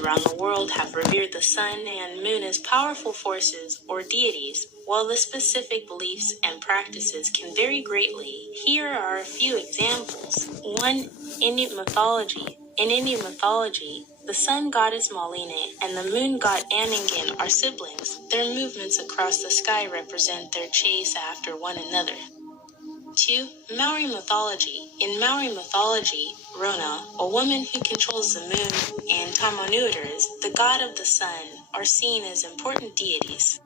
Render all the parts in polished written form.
around the world have revered the sun and moon as powerful forces or deities. While the specific beliefs and practices can vary greatly, here are a few examples. 1. Inuit mythology. In Inuit mythology, the sun goddess Maline and the moon god Anningen are siblings. Their movements across the sky represent their chase after one another. 2. Maori mythology. In Maori mythology, Rona, a woman who controls the moon, and Tamanuaters, the god of the sun, are seen as important deities.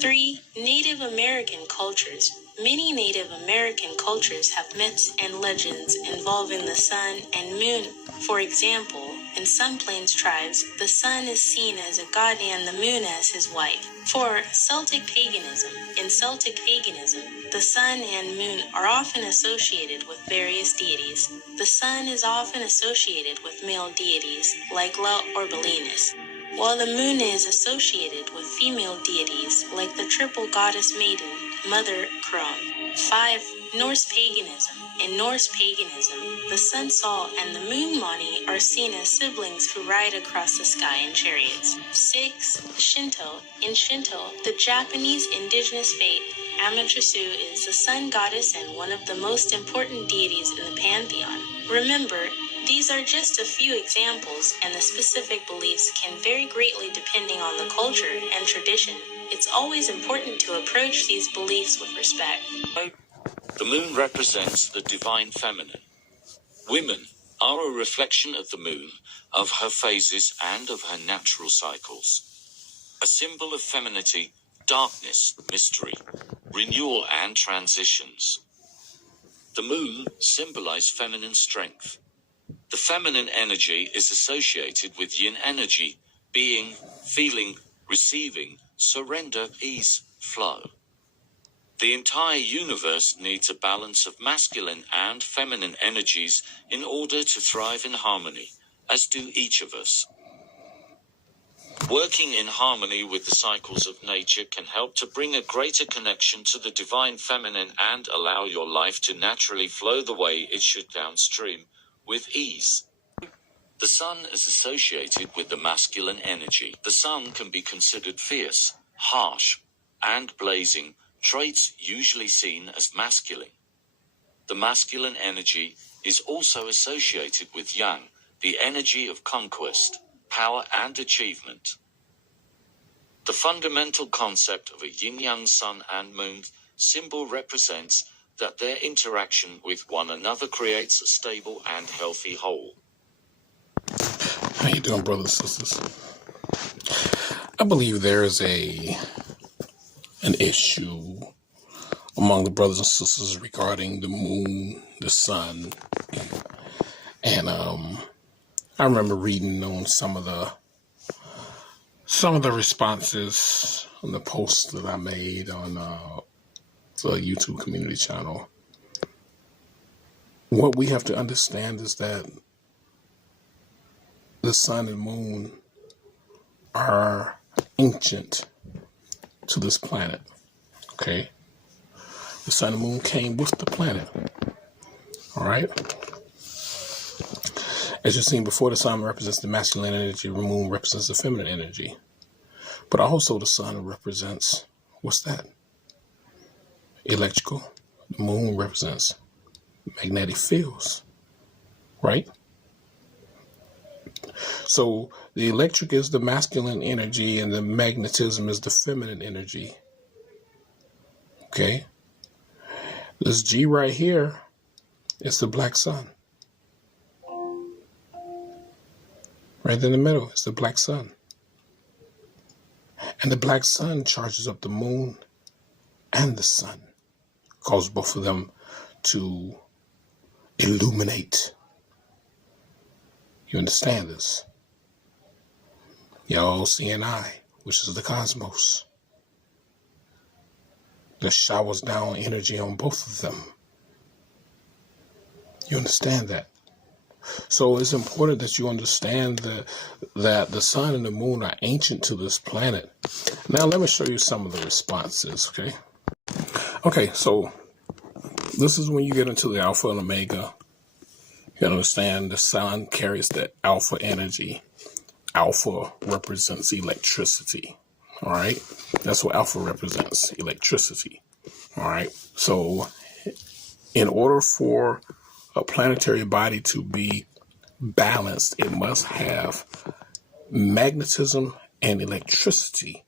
3. Native American cultures. Many Native American cultures have myths and legends involving the sun and moon. For example, in some Plains tribes, the sun is seen as a god and the moon as his wife. 4. Celtic paganism. In Celtic paganism, the sun and moon are often associated with various deities. The sun is often associated with male deities, like La or Belinus, while the moon is associated with female deities like the triple goddess maiden, Mother Crone. 5. Norse paganism. In Norse paganism, the sun Sol and the moon Mani are seen as siblings who ride across the sky in chariots. 6. Shinto. In Shinto, the Japanese indigenous faith, Amaterasu is the sun goddess and one of the most important deities in the pantheon. Remember, these are just a few examples, and the specific beliefs can vary greatly depending on the culture and tradition. It's always important to approach these beliefs with respect. The moon represents the divine feminine. Women are a reflection of the moon, of her phases and of her natural cycles. A symbol of femininity, darkness, mystery, renewal and transitions. The moon symbolizes feminine strength. The feminine energy is associated with yin energy, being, feeling, receiving, surrender, ease, flow. The entire universe needs a balance of masculine and feminine energies in order to thrive in harmony, as do each of us. Working in harmony with the cycles of nature can help to bring a greater connection to the divine feminine and allow your life to naturally flow the way it should downstream, with ease. The sun is associated with the masculine energy. The sun can be considered fierce, harsh, and blazing, traits usually seen as masculine. The masculine energy is also associated with yang, the energy of conquest, power and achievement. The fundamental concept of a yin-yang sun and moon symbol represents that their interaction with one another creates a stable and healthy whole. How you doing, brothers and sisters? I believe there is an issue among the brothers and sisters regarding the moon, the sun, and I remember reading on some of the responses on the posts that I made on the YouTube community channel. What we have to understand is that the sun and moon are ancient to this planet. Okay? The sun and moon came with the planet. All right? As you've seen before, the sun represents the masculine energy, the moon represents the feminine energy. But also the sun represents, what's that? Electrical. The moon represents magnetic fields. Right? So the electric is the masculine energy and the magnetism is the feminine energy. Okay? This G right here is the black sun. Right in the middle is the black sun. And the black sun charges up the moon and the sun. Causes both of them to illuminate. You understand this? Y'all seeing I, which is the cosmos. That showers down energy on both of them. You understand that? So it's important that you understand that the sun and the moon are ancient to this planet. Now let me show you some of the responses, okay? Okay, so this is when you get into the Alpha and Omega. You understand the sun carries the alpha energy. Alpha represents electricity. All right. That's what alpha represents, electricity. All right. So in order for a planetary body to be balanced, it must have magnetism and electricity.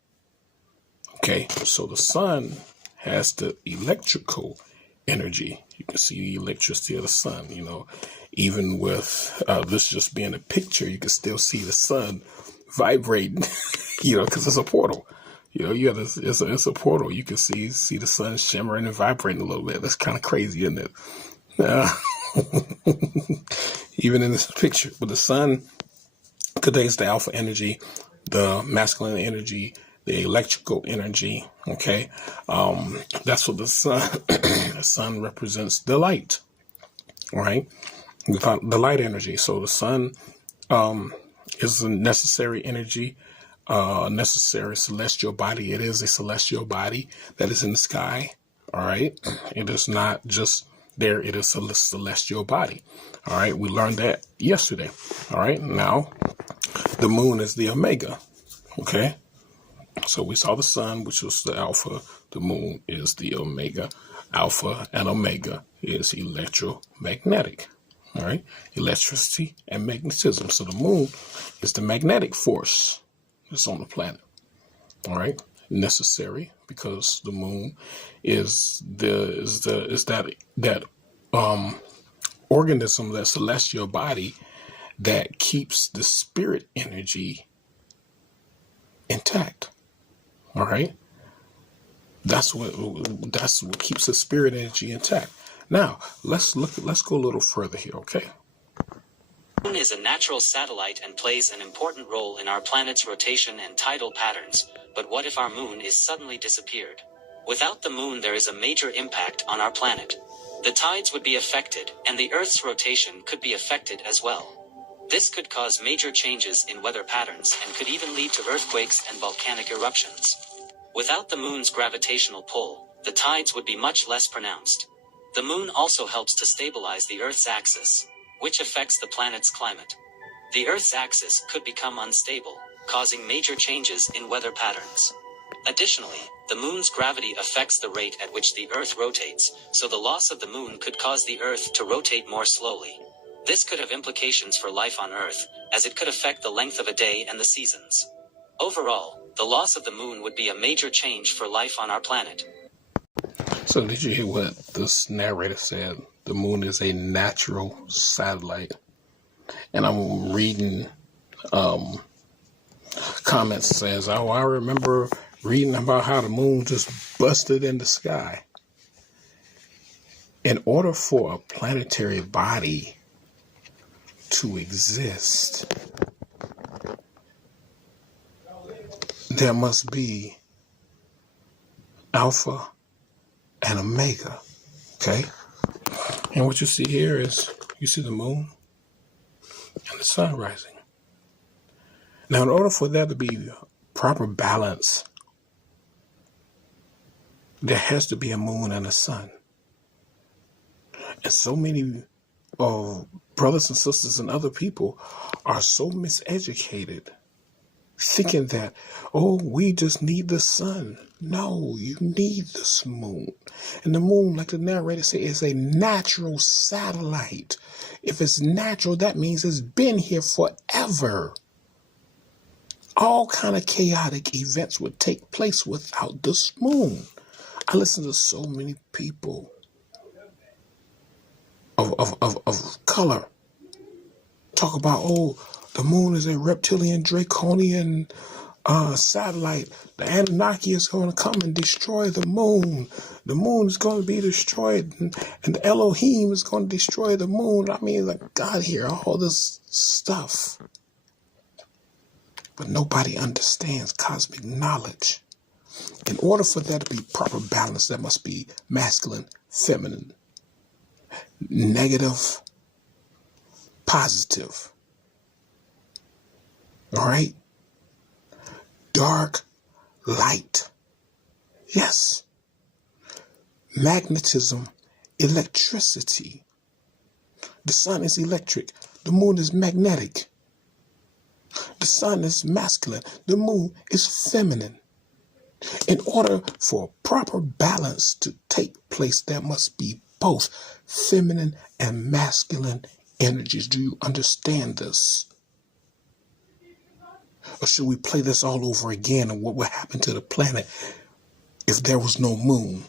Okay. So the sun has the electrical energy. You can see the electricity of the sun, you know, even with this just being a picture, you can still see the sun vibrating, you know, because it's a portal. You know, it's a portal. You can see the sun shimmering and vibrating a little bit. That's kind of crazy, isn't it? Even in this picture, but the sun contains the alpha energy, the masculine energy, the electrical energy. Okay, that's what the sun. The sun represents the light. Right, the light energy. So the sun is a necessary energy. Necessary celestial body. It is a celestial body that is in the sky. All right. It is not just there. It is a celestial body. All right. We learned that yesterday. All right. Now, the moon is the omega. Okay. So we saw the sun, which was the alpha. The moon is the omega. Alpha and omega is electromagnetic. All right. Electricity and magnetism. So the moon is the magnetic force that's on the planet. All right. Necessary because the moon is that organism, that celestial body that keeps the spirit energy intact. All right. That's what keeps the spirit energy intact. Now let's go a little further here. Okay. The moon is a natural satellite and plays an important role in our planet's rotation and tidal patterns, but what if our moon is suddenly disappeared? Without the moon, there is a major impact on our planet. The tides would be affected, and the Earth's rotation could be affected as well. This could cause major changes in weather patterns and could even lead to earthquakes and volcanic eruptions. Without the moon's gravitational pull, the tides would be much less pronounced. The moon also helps to stabilize the Earth's axis, which affects the planet's climate. The Earth's axis could become unstable, causing major changes in weather patterns. Additionally, the moon's gravity affects the rate at which the Earth rotates, so the loss of the moon could cause the Earth to rotate more slowly. This could have implications for life on Earth, as it could affect the length of a day and the seasons. Overall, the loss of the moon would be a major change for life on our planet. So did you hear what this narrator said? The moon is a natural satellite. And I'm reading comments that says, oh, I remember reading about how the moon just busted in the sky. In order for a planetary body to exist, there must be alpha and omega. Okay? And what you see here is you see the moon and the sun rising. Now, in order for there to be proper balance, there has to be a moon and a sun. And so many brothers and sisters and other people are so miseducated, thinking that, oh, we just need the sun. No, you need this moon. And the moon, like the narrator said, is a natural satellite. If it's natural, that means it's been here forever. All kind of chaotic events would take place without this moon. I listen to so many people of color talk about, oh, the moon is a reptilian, draconian satellite. The Anunnaki is going to come and destroy the moon. The moon is going to be destroyed, and the Elohim is going to destroy the moon. I mean, like, God, hear all this stuff. But nobody understands cosmic knowledge. In order for there to be proper balance, there must be masculine, feminine, negative, positive. All right? Dark, light. Yes. Magnetism, electricity. The sun is electric. The moon is magnetic. The sun is masculine. The moon is feminine. In order for a proper balance to take place, there must be both feminine and masculine energies. Do you understand this? Or should we play this all over again, and what would happen to the planet if there was no moon?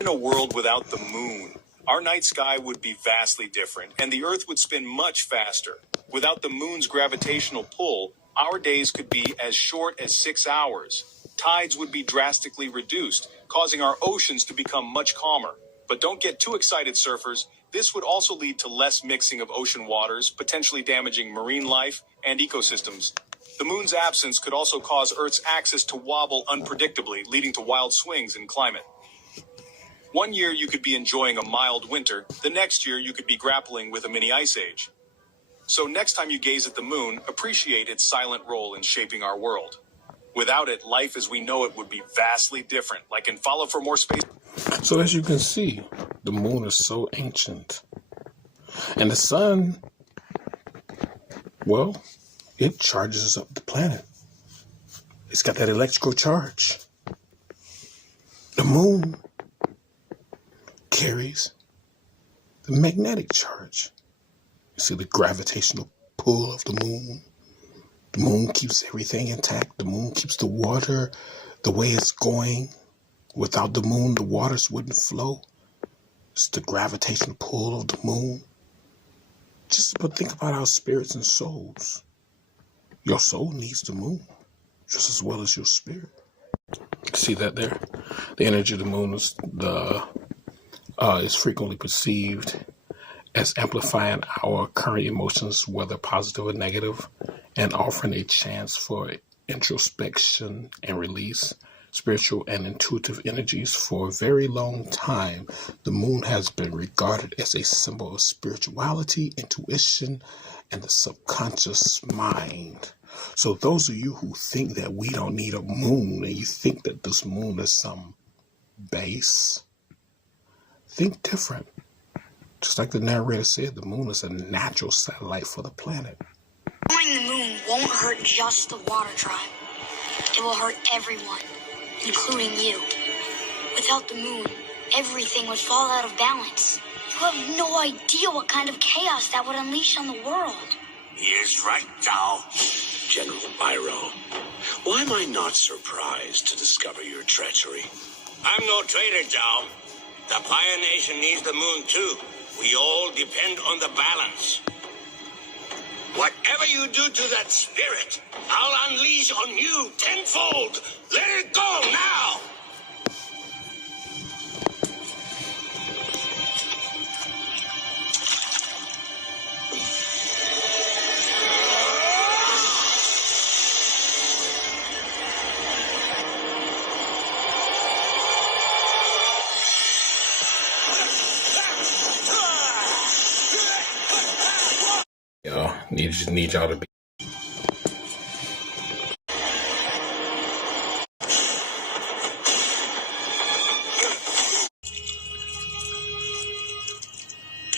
In a world without the moon, our night sky would be vastly different, and the Earth would spin much faster. Without the moon's gravitational pull, our days could be as short as 6 hours. Tides would be drastically reduced, causing our oceans to become much calmer. But don't get too excited, surfers. This would also lead to less mixing of ocean waters, potentially damaging marine life and ecosystems. The moon's absence could also cause Earth's axis to wobble unpredictably, leading to wild swings in climate. One year you could be enjoying a mild winter, the next year you could be grappling with a mini ice age. So next time you gaze at the moon, appreciate its silent role in shaping our world. Without it, life as we know it would be vastly different, like in Follow for More Space. So as you can see, the moon is so ancient. And the sun, well, it charges up the planet. It's got that electrical charge. The moon carries the magnetic charge. You see the gravitational pull of the moon. The moon keeps everything intact. The moon keeps the water the way it's going. Without the moon, the waters wouldn't flow. It's the gravitational pull of the moon. But think about our spirits and souls. Your soul needs the moon just as well as your spirit. See that there? The energy of the moon is frequently perceived as amplifying our current emotions, whether positive or negative, and offering a chance for introspection and release. Spiritual and intuitive energies. For a very long time, the moon has been regarded as a symbol of spirituality, intuition, and the subconscious mind. So those of you who think that we don't need a moon, and you think that this moon is some base, think different. Just like the narrator said, the moon is a natural satellite for the planet. Destroying the moon won't hurt just the water tribe. It will hurt everyone, including you. Without the moon, everything would fall out of balance. You have no idea what kind of chaos that would unleash on the world. He is right, Tao. General Iroh, why am I not surprised to discover your treachery? I'm no traitor, Zhao. The Fire Nation needs the moon too. We all depend on the balance. Whatever you do to that spirit, I'll unleash on you tenfold. Let it go now! Need y'all to be.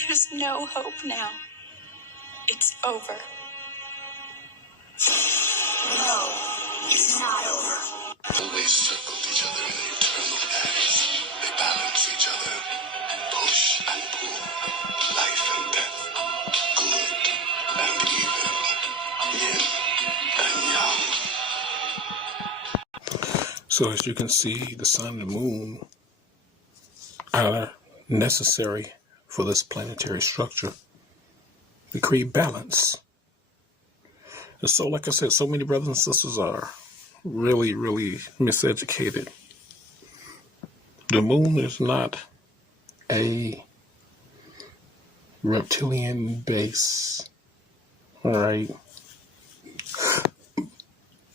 There's no hope now. It's over. No, it's not over. Always circled each other in eternal dance. They balance each other, push and pull, life and death, good and evil, yin and yang. So as you can see, the sun and the moon are necessary for this planetary structure. They create balance. And so, like I said, so many brothers and sisters are really, really miseducated. The moon is not a reptilian base, all right?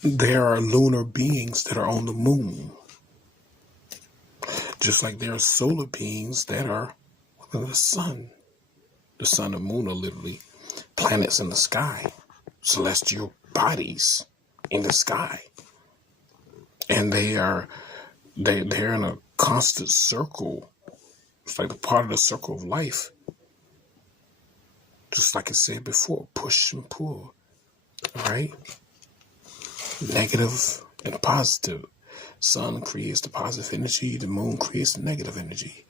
There are lunar beings that are on the moon, just like there are solar beings that are within the sun. The sun and moon are literally planets in the sky, celestial bodies in the sky, and they're in a constant circle. It's like a part of the circle of life, just like I said before, push and pull. All right? Negative and positive. Sun creates the positive energy. The moon creates the negative energy.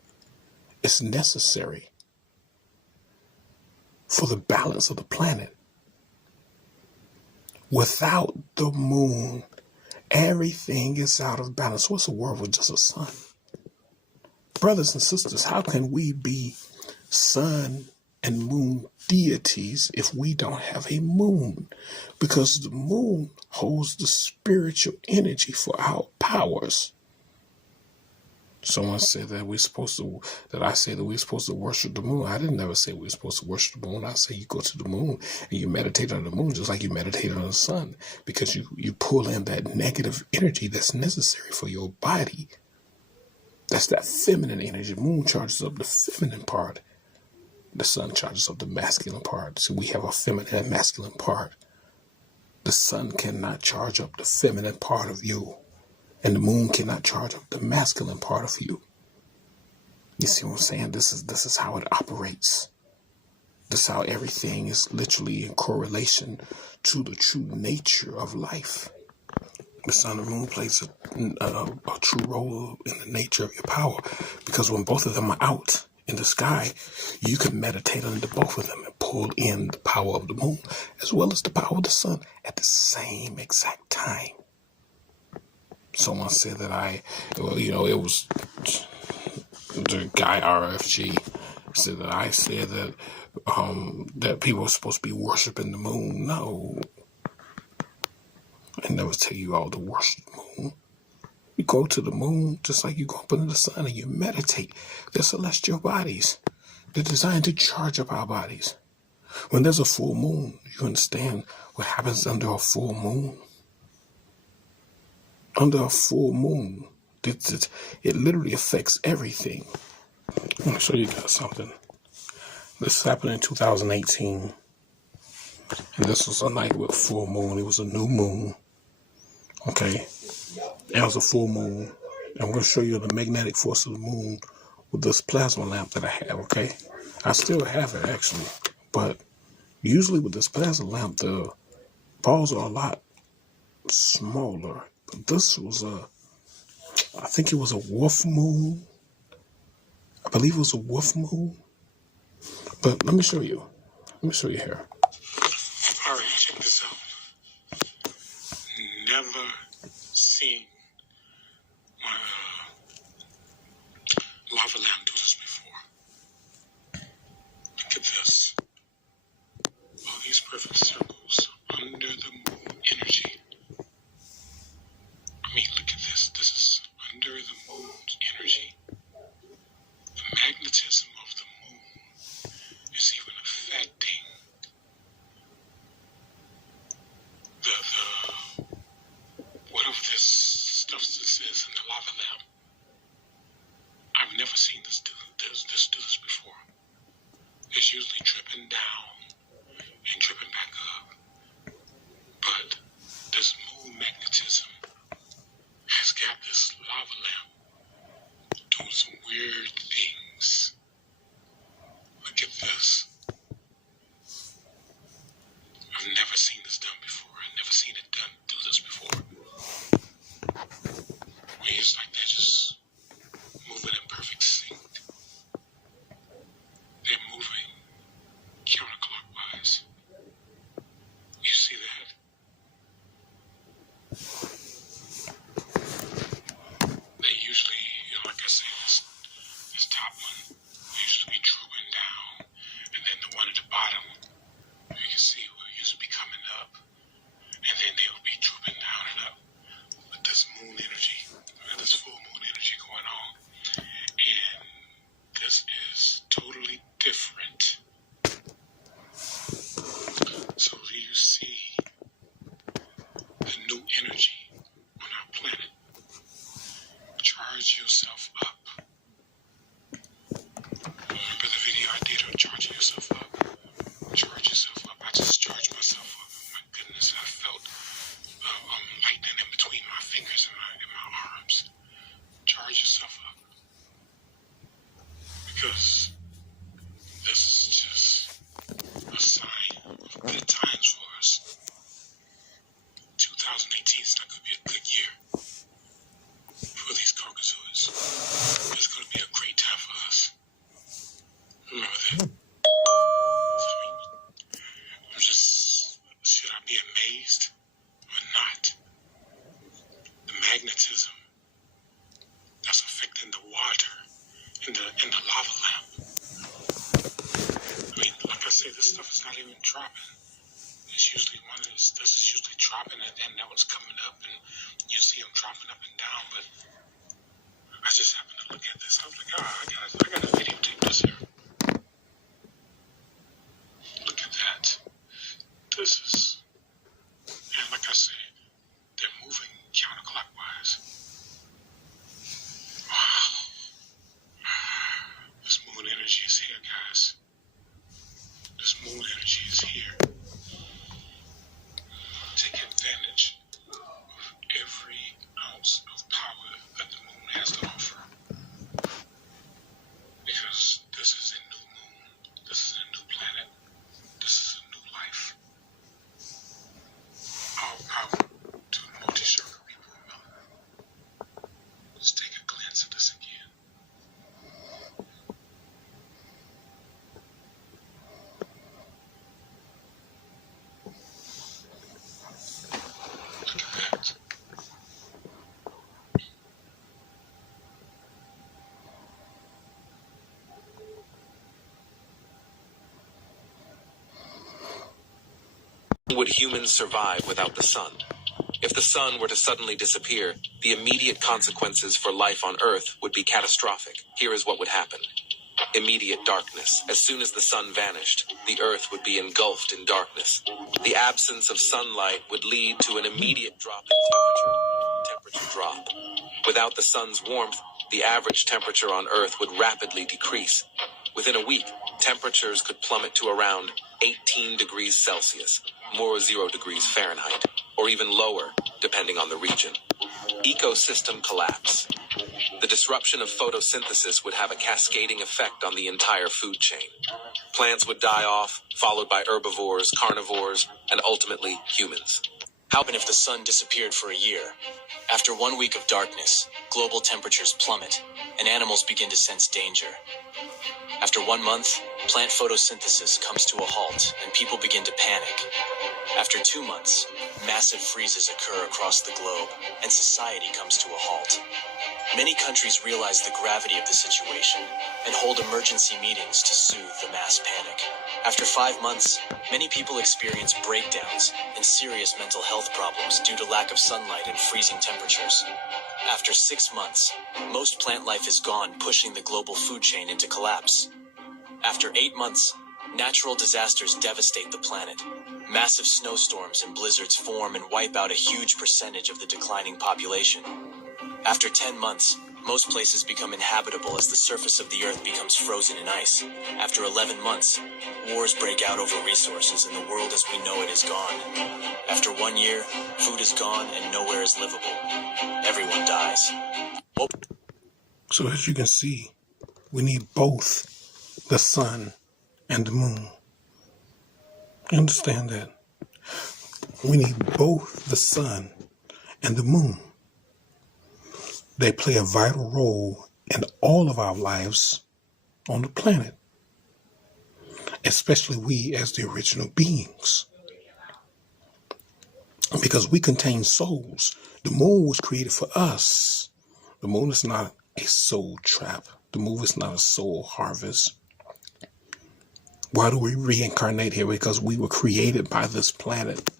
It's necessary for the balance of the planet. Without the moon, everything is out of balance. What's a world with just a sun? Brothers and sisters, how can we be sun and moon deities if we don't have a moon? Because the moon holds the spiritual energy for our powers. Someone said that I say that we're supposed to worship the moon. I didn't never say we were supposed to worship the moon. I say you go to the moon and you meditate on the moon just like you meditate on the sun, because you pull in that negative energy that's necessary for your body. That's that feminine energy. The moon charges up the feminine part. The sun charges up the masculine part. So we have a feminine and masculine part. The sun cannot charge up the feminine part of you. And the moon cannot charge up the masculine part of you. You see what I'm saying? This is how it operates. This is how everything is literally in correlation to the true nature of life. The sun and moon plays a true role in the nature of your power, because when both of them are out in the sky, you can meditate on both of them and pull in the power of the moon as well as the power of the sun at the same exact time. Someone said that it was the guy RFG said that I said that that people are supposed to be worshiping the moon. No, I never tell you all to worship the moon. You go to the moon just like you go up into the sun and you meditate. They're celestial bodies. They're designed to charge up our bodies. When there's a full moon, you understand what happens under a full moon? Under a full moon, it literally affects everything. I'm going to show you guys something. This happened in 2018. And this was a night with a full moon. It was a new moon. Okay. It was a full moon. I'm going to show you the magnetic force of the moon with this plasma lamp that I have, okay? I still have it, actually. But usually with this plasma lamp, the balls are a lot smaller. But this was I think it was a wolf moon. I believe it was a wolf moon. But let me show you. Let me show you here. All right, check this out. Never seen lava lamp do this before. Look at this. All these perfect circles under the moon energy. I mean, look at this. This is under the moon's energy. The magnetism of the moon is even affecting the whatever this substance is in the lava lamp. I've never seen this do this before. It's usually dripping down and dripping back up. dropping. It's usually this is usually dropping, and then that one's coming up, and you see them dropping up and down. But I just happened to look at this. I was like, I gotta videotape this here. Look at that. This is, and like I said, they're moving counterclockwise. Wow. This moon energy is here, guys. This moon energy is here. Take advantage of every ounce of power that the moon has to offer. Because this is a new moon. This is a new planet. This is a new life. All power to the multi-circle people of Melon. Let's take a glance at this again. Look at that. Would humans survive without the sun? If the sun were to suddenly disappear, the immediate consequences for life on Earth would be catastrophic. Here is what would happen. Immediate darkness. As soon as the sun vanished, the Earth would be engulfed in darkness. The absence of sunlight would lead to an immediate drop in temperature drop. Without the sun's warmth, the average temperature on Earth would rapidly decrease. Within a week, temperatures could plummet to around 18 degrees Celsius, more 0 degrees Fahrenheit, or even lower, depending on the region. Ecosystem collapse. The disruption of photosynthesis would have a cascading effect on the entire food chain. Plants would die off, followed by herbivores, carnivores, and ultimately humans. How about if the sun disappeared for a year? After 1 week of darkness, global temperatures plummet, and animals begin to sense danger. After 1 month, plant photosynthesis comes to a halt, and people begin to panic. After 2 months, massive freezes occur across the globe, and society comes to a halt. Many countries realize the gravity of the situation and hold emergency meetings to soothe the mass panic. After 5 months, many people experience breakdowns and serious mental health problems due to lack of sunlight and freezing temperatures. After 6 months, most plant life is gone, pushing the global food chain into collapse. After 8 months, natural disasters devastate the planet. Massive snowstorms and blizzards form and wipe out a huge percentage of the declining population. After 10 months, most places become inhabitable as the surface of the earth becomes frozen in ice. After 11 months, wars break out over resources and the world as we know it is gone. After 1 year, food is gone and nowhere is livable. Everyone dies. So as you can see, we need both the sun and the moon. You understand that? We need both the sun and the moon. They play a vital role in all of our lives on the planet, especially we as the original beings. Because we contain souls. The moon was created for us. The moon is not a soul trap. The moon is not a soul harvest. Why do we reincarnate here? Because we were created by this planet.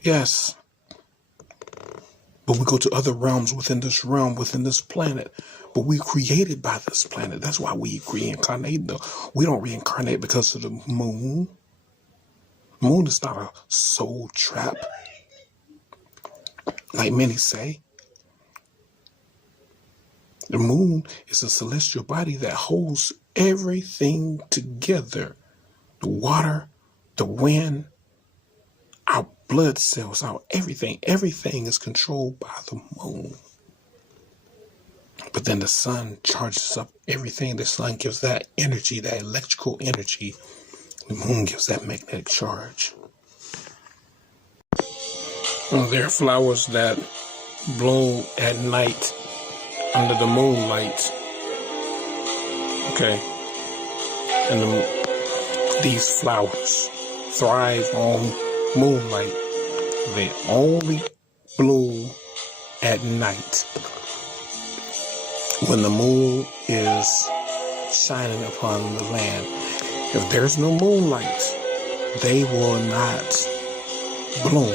Yes. But we go to other realms within this realm, within this planet. But we're created by this planet. That's why we reincarnate, though. We don't reincarnate because of the moon. The moon is not a soul trap, like many say. The moon is a celestial body that holds everything together. The water, the wind, our blood cells, our everything. Everything is controlled by the moon. But then the sun charges up everything. The sun gives that energy, that electrical energy. The moon gives that magnetic charge. Well, there are flowers that bloom at night under the moonlight. Okay. And these flowers thrive on moonlight. They only bloom at night when the moon is shining upon the land. If there's no moonlight, they will not bloom.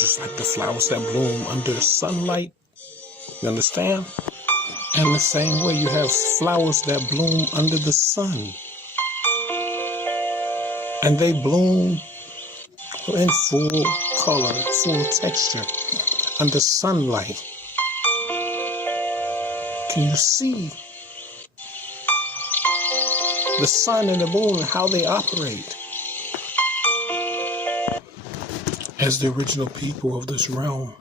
Just like the flowers that bloom under sunlight. You understand? And the same way you have flowers that bloom under the sun. And they bloom in full color, full texture under sunlight. Can you see the sun and the moon and how they operate? As the original people of this realm,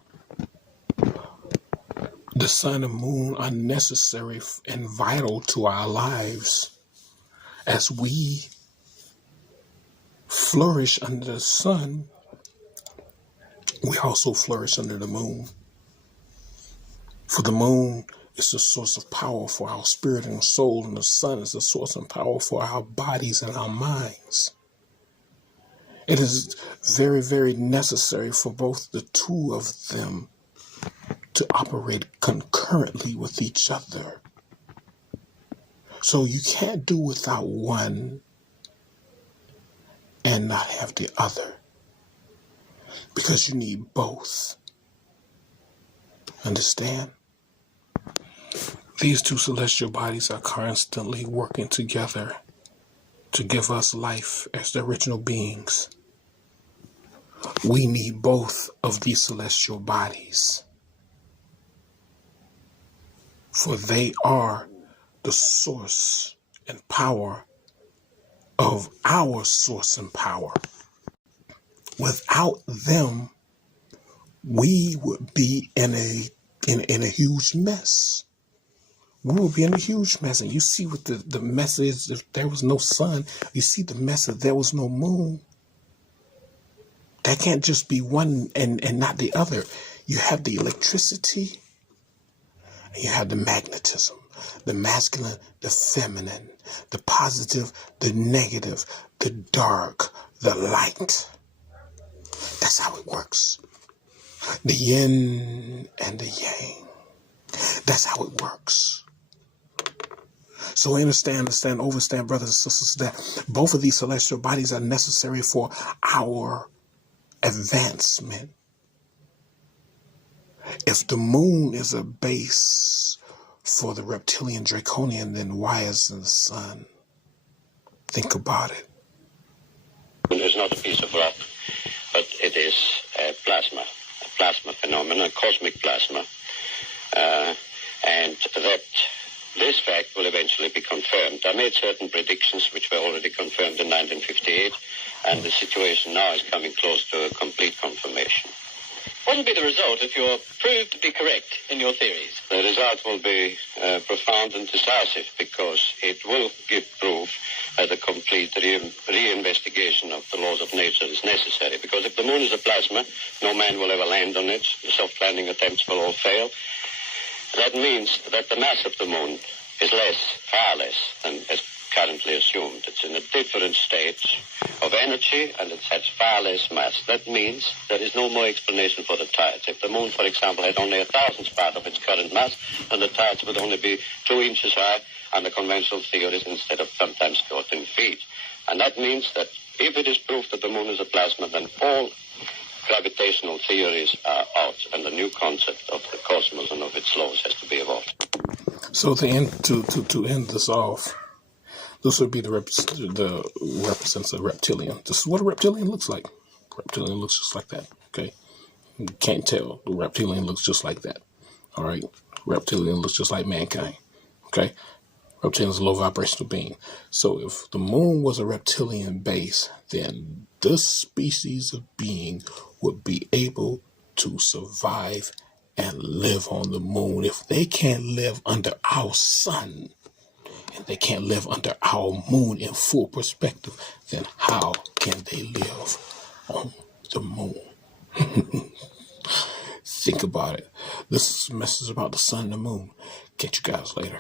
the sun and moon are necessary and vital to our lives. As we flourish under the sun, we also flourish under the moon. For the moon is the source of power for our spirit and soul, and the sun is the source of power for our bodies and our minds. It is very, very necessary for both the two of them to operate concurrently with each other. So you can't do without one and not have the other, because you need both. Understand? These two celestial bodies are constantly working together to give us life as the original beings. We need both of these celestial bodies, for they are the source and power of our source and power. Without them, we would be in a huge mess. We would be in a huge mess. And you see what the mess is if there was no sun. You see the mess if there was no moon. That can't just be one and not the other. You have the electricity and you have the magnetism, the masculine, the feminine, the positive, the negative, the dark, the light. That's how it works. The yin and the yang. That's how it works. So understand, brothers and sisters, that both of these celestial bodies are necessary for our advancement. If the moon is a base for the reptilian draconian, then why isn't the sun? Think about it. It is not a piece of rock, but it is a plasma phenomenon, a cosmic plasma, and that this fact will eventually be confirmed. I made certain predictions which were already confirmed in 1958, and the situation now is coming close to a complete confirmation. What will be the result if you're proved to be correct in your theories? The result will be profound and decisive, because it will give proof that a complete reinvestigation of the laws of nature is necessary. Because if the moon is a plasma, no man will ever land on it. The soft landing attempts will all fail. That means that the mass of the moon is far less than is currently assumed. It's in a different state of energy, and it has far less mass. That means there is no more explanation for the tides. If the moon, for example, had only 1,000th part of its current mass, then the tides would only be 2 inches high under conventional theories instead of sometimes 14 feet. And that means that if it is proved that the moon is a plasma, then all gravitational theories are out, and a new concept of the cosmos and of its laws has to be evolved. So to end this off, this would be the represents a reptilian. This is what a reptilian looks like. Reptilian looks just like that. Okay, you can't tell. The reptilian looks just like that. All right, reptilian looks just like mankind. Okay, reptilian is a low vibrational being. So if the moon was a reptilian base, then this species of being would be able to survive and live on the moon. If they can't live under our sun, and they can't live under our moon in full perspective, then how can they live on the moon? Think about it. This message about the sun and the moon. Catch you guys later.